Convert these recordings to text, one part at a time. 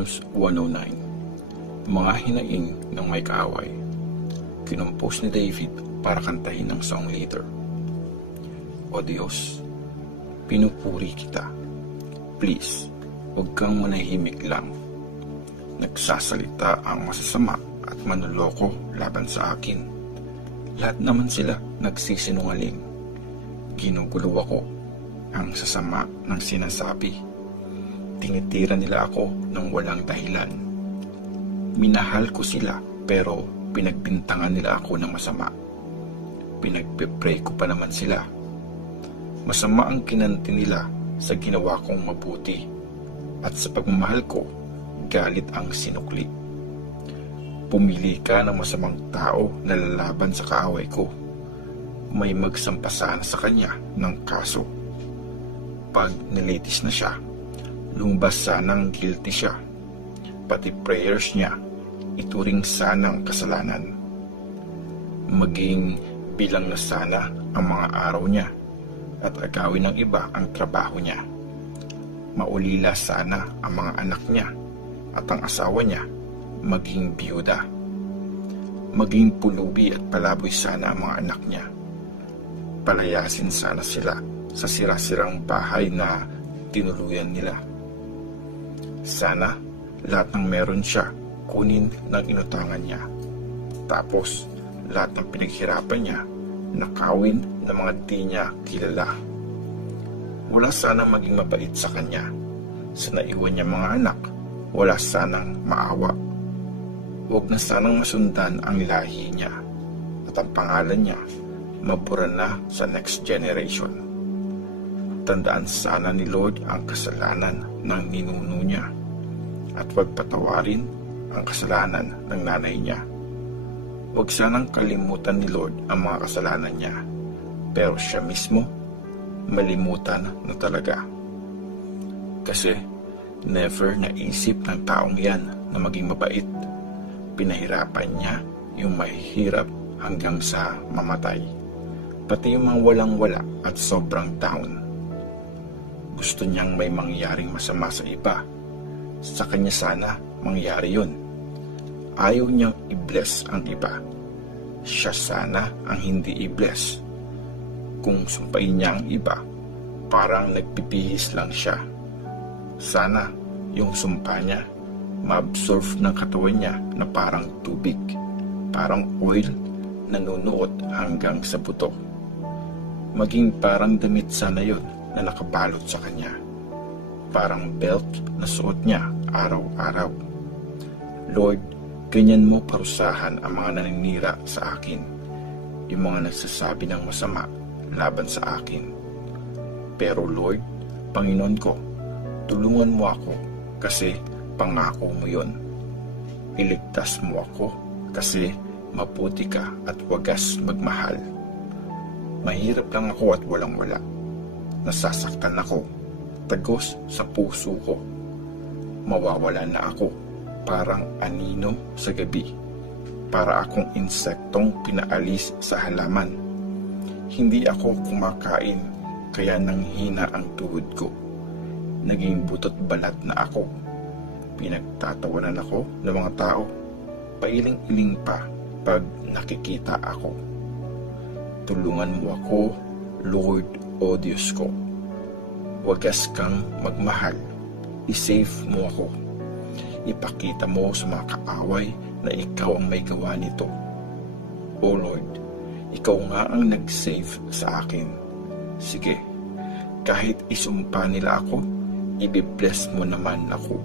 Psalms 109. Mga hinaing ng may kaaway. Kinumpos ni David para kantahin ng song leader. O Diyos, pinupuri kita. Please, huwag kang manahimik lang. Nagsasalita ang masasama at manloloko laban sa akin. Lahat naman sila nagsisinungaling. Ginugulo ako ang sasama ng sinasabi. Tinitira nila ako ng walang dahilan. Minahal ko sila pero pinagbintangan nila ako ng masama. Pinagpe-pray ko pa naman sila. Masama ang kinanti nila sa ginawa kong mabuti at sa pagmamahal ko, galit ang sinukli. Pumili ka ng masamang tao na lalaban sa kaaway ko. May magsampasana sa kanya ng kaso. Pag nilitis na siya, lumabas sanang guilty siya. Pati prayers niya, ituring sanang kasalanan. Maging bilang na sana ang mga araw niya at agawin ng iba ang trabaho niya. Maulila sana ang mga anak niya at ang asawa niya maging biyuda. Maging pulubi at palaboy sana ang mga anak niya. Palayasin sana sila sa sira-sirang bahay na tinuluyan nila. Sana lahat ng meron siya kunin ng inutangan niya. Tapos lahat ng pinaghirapan niya nakawin ng mga di niya kilala. Wala sanang maging mabait sa kanya. Sa naiwan niya mga anak, wala sanang maawa. Huwag na sanang masundan ang lahi niya at ang pangalan niya mabura na sa next generation. Tandaan sana ni Lord ang kasalanan ng ninuno niya at huwag patawarin ang kasalanan ng nanay niya. Huwag sanang kalimutan ni Lord ang mga kasalanan niya, pero siya mismo malimutan na talaga. Kasi never naisip ng taong yan na maging mabait. Pinahirapan niya yung mahihirap hanggang sa mamatay, pati yung mga walang-wala at sobrang down. Gusto niyang may mangyaring masama sa iba. Sa kanya sana mangyari yun. Ayaw niyang i-bless ang iba. Siya sana ang hindi i-bless. Kung sumpain niya ang iba, parang nagpipihis lang siya. Sana yung sumpa niya ma-absorb ng katawan niya na parang tubig, parang oil na nunuot hanggang sa buto. Maging parang damit sana yun na nakabalot sa kanya, parang belt na suot niya araw-araw. Lord, ganyan mo parusahan ang mga naninira sa akin, yung mga nagsasabi ng masama laban sa akin. Pero Lord, Panginoon ko, tulungan mo ako kasi pangako mo yon. Iligtas mo ako kasi mabuti ka at wagas magmahal. Mahirap lang ako at walang-wala. Nasasaktan ako, tagos sa puso ko. Mawawala na ako, parang anino sa gabi. Para akong insektong pinaalis sa halaman. Hindi ako kumakain, kaya nanghina ang tuhod ko. Naging butot balat na ako. Pinagtatawanan ako ng mga tao. Pailing-iling pa pag nakikita ako. Tulungan mo ako, Lord o Diyos ko. Wagas kang magmahal. I-save mo ako. Ipakita mo sa mga kaaway na ikaw ang may gawa nito. O Lord, ikaw nga ang nag-save sa akin. Sige, kahit isumpa nila ako, i-bless mo naman ako.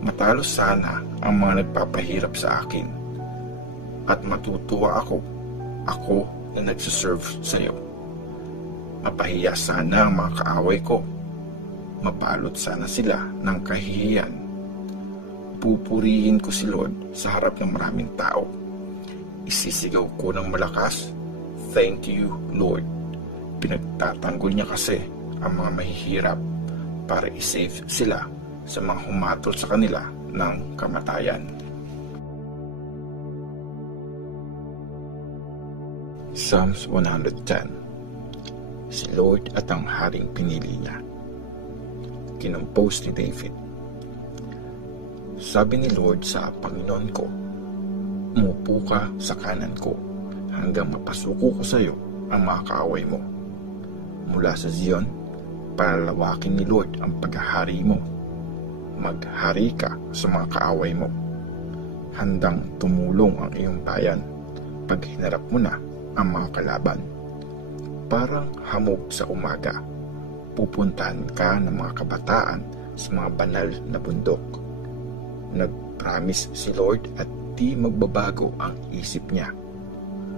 Matalo sana ang mga nagpapahirap sa akin. At matutuwa ako na nagsaserve sa iyo. Mapahiya sana ang mga kaaway ko. Mabalot sana sila ng kahihiyan. Pupurihin ko si Lord sa harap ng maraming tao. Isisigaw ko ng malakas, "Thank you, Lord." Pinagtatanggol niya kasi ang mga mahihirap para i-save sila sa mga humatol sa kanila ng kamatayan. Psalms 110. Si Lord at ang haring pinili niya. Kinompose ni David. Sabi ni Lord sa Panginoon ko, umupo ka sa kanan ko hanggang mapasuko ko sa iyo ang mga kaaway mo. Mula sa Zion, palalawakin ni Lord ang paghahari mo. Maghari ka sa mga kaaway mo. Handang tumulong ang iyong bayan pag hinarap mo na ang mga kalaban. Parang hamog sa umaga, pupuntahan ka ng mga kabataan sa mga banal na bundok. Nag-promise si Lord at di magbabago ang isip niya.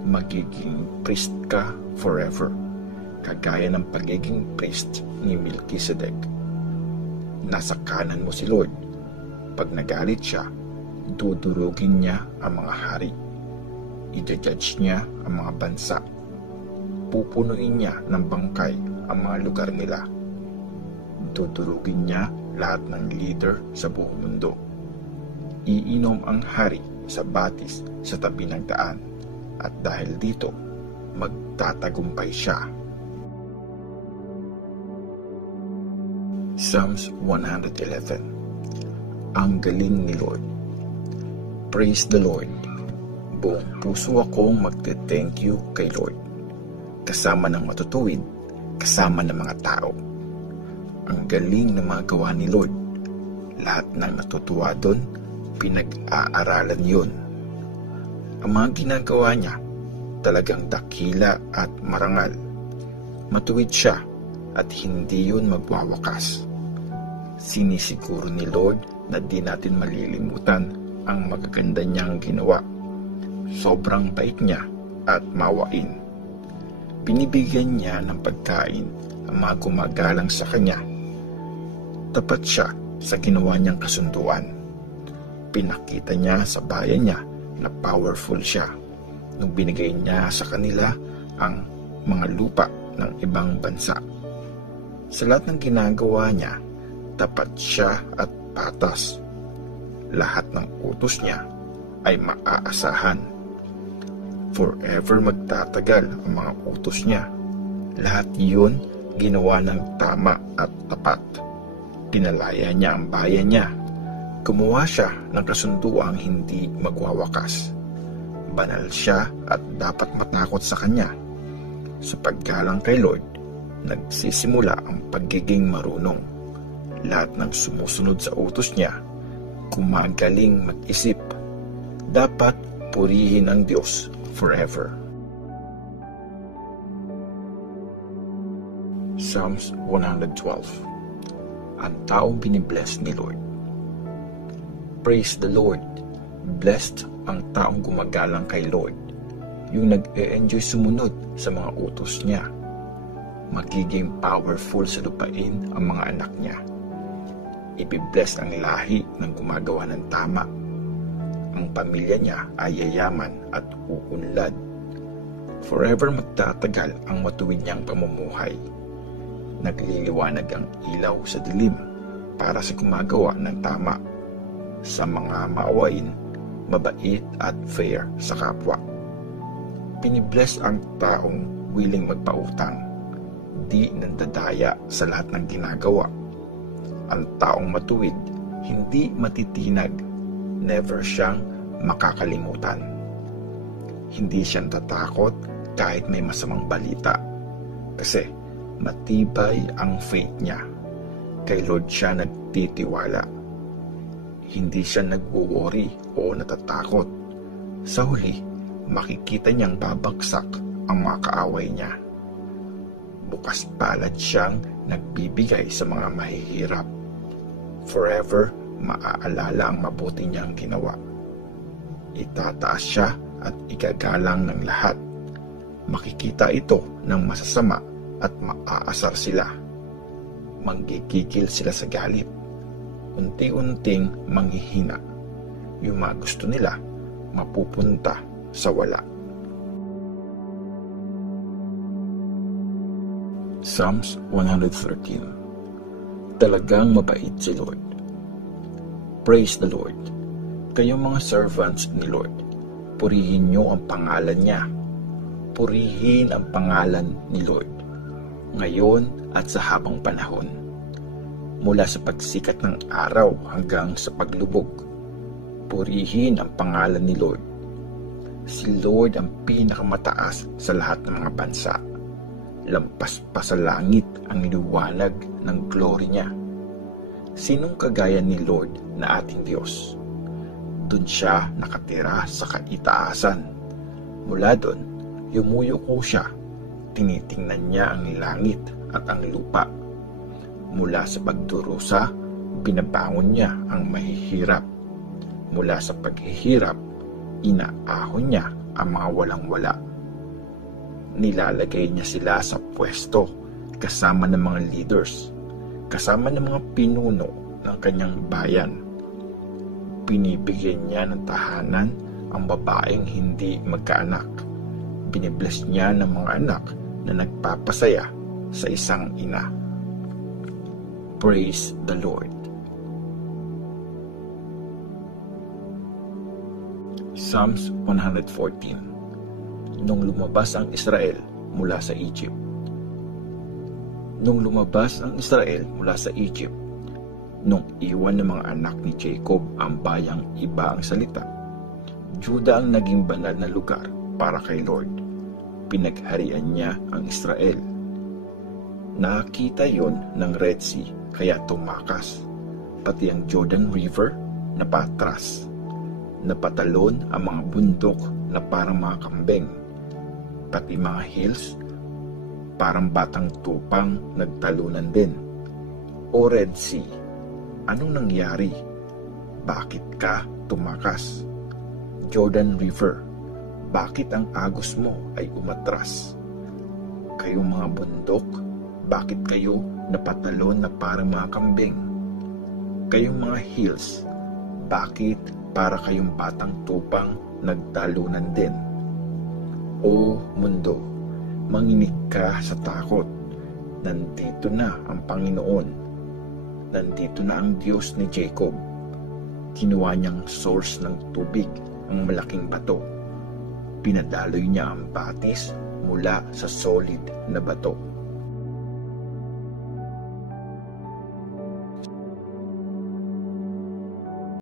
Magiging priest ka forever, kagaya ng pagiging priest ni Melchizedek. Nasa kanan mo si Lord. Pag nagalit siya, dudurugin niya ang mga hari. I-judge niya ang mga bansa. Pupunuin niya ng bangkay ang mga lugar nila. Dudurugin niya lahat ng leader sa buong mundo. Iinom ang hari sa batis sa tabi ng daan, at dahil dito, magtatagumpay siya. Psalms 111. Ang galing ni Lord. Praise the Lord. Buong puso akong magte-thank you kay Lord. Kasama ng matutuwid, kasama ng mga tao. Ang galing ng mga gawa ni Lord. Lahat ng natutuwa doon, pinag-aaralan yun. Ang mga ginagawa niya, talagang dakila at marangal. Matuwid siya at hindi yun magwawakas. Sinisiguro ni Lord na di natin malilimutan ang magaganda niyang ginawa. Sobrang bait niya at mawain. Binibigyan niya ng pagkain ang mga gumagalang sa kanya. Tapat siya sa ginawa niyang kasunduan. Pinakita niya sa bayan niya na powerful siya nung binigay niya sa kanila ang mga lupa ng ibang bansa. Sa lahat ng ginagawa niya, tapat siya at patas. Lahat ng utos niya ay maaasahan. Forever magtatagal ang mga utos niya. Lahat iyon ginawa ng tama at tapat. Pinalaya niya ang bayan niya. Gumawa siya ng kasunduang hindi magwawakas. Banal siya at dapat matakot sa kanya. Sa paggalang kay Lord, nagsisimula ang pagiging marunong. Lahat ng sumusunod sa utos niya, gumagaling mag-isip. Dapat purihin ang Diyos forever. Psalms 112. Ang taong binibless ni Lord. Praise the Lord. Blessed ang taong gumagalang kay Lord, yung nag-e-enjoy sumunod sa mga utos niya. Magiging powerful sa lupain ang mga anak niya. Ibibless ang lahi ng gumagawa ng tama. Ang pamilya niya ay yayaman at uunlad. Forever magtatagal ang matuwid niyang pamumuhay. Nagliliwanag ang ilaw sa dilim para sa gumagawa ng tama. Sa mga maawain, mabait at fair sa kapwa. Pinibless ang taong willing magpautang. Di nandadaya sa lahat ng ginagawa. Ang taong matuwid, hindi matitinag. Never siyang makakalimutan. Hindi siya tatakot kahit may masamang balita. Kasi matibay ang faith niya. Kay Lord siya nagtitiwala. Hindi siya nagwo-worry o natatakot. Sa huli, makikita niyang babagsak ang mga kaaway niya. Bukas palad siyang nagbibigay sa mga mahihirap. Forever, maaalala ang mabuti niyang ginawa. Itataas siya at igagalang ng lahat. Makikita ito ng masasama at maaasar sila. Manggigigil sila sa galit. Unti-unting manghihina. Yung mga gusto nila, mapupunta sa wala. Psalms 113. Talagang mabait si Lord. Praise the Lord. Kayong mga servants ni Lord, purihin niyo ang pangalan niya. Purihin ang pangalan ni Lord, ngayon at sa habang panahon. mula sa pagsikat ng araw hanggang sa paglubog. Purihin ang pangalan ni Lord. Si Lord ang pinakamataas sa lahat ng mga bansa. Lampas pa sa langit ang liwanag ng glory niya. Sinong kagaya ni Lord na ating Diyos? Doon siya nakatira sa kaitaasan. Mula doon, yumuyuko siya. Tinitingnan niya ang langit at ang lupa. Mula sa pagdurusa, binabangon niya ang mahihirap. Mula sa paghihirap, inaahon niya ang mga walang-wala. Nilalagay niya sila sa pwesto kasama ng mga leaders, kasama ng mga pinuno ng kanyang bayan. Binibigyan niya ng tahanan ang babaeng hindi magkaanak. Binibless niya ng mga anak na nagpapasaya sa isang ina. Praise the Lord. Psalms 114. Nung lumabas ang Israel mula sa Egypt. Nung lumabas ang Israel mula sa Egypt, nung iwan ng mga anak ni Jacob ang bayang iba ang salita, Juda ang naging banal na lugar para kay Lord. Pinagharian niya ang Israel. Nakita yon ng Red Sea, kaya tumakas. Pati ang Jordan River napatras. Napatalon ang mga bundok na parang mga kambing. Pati mga hills, parang batang tupang nagtalunan din. O Red Sea, anong nangyari? Bakit ka tumakas? Jordan River, bakit ang agos mo ay umatras? Kayong mga bundok, bakit kayo napatalon na parang mga kambing? Kayong mga hills, bakit para kayong batang tupang nagtalunan din? O mundo, manginig ka sa takot. Nandito na ang Panginoon. Nandito na ang Diyos ni Jacob. Kinuha niyang source ng tubig, ang malaking bato. Pinadaloy niya ang batis mula sa solid na bato.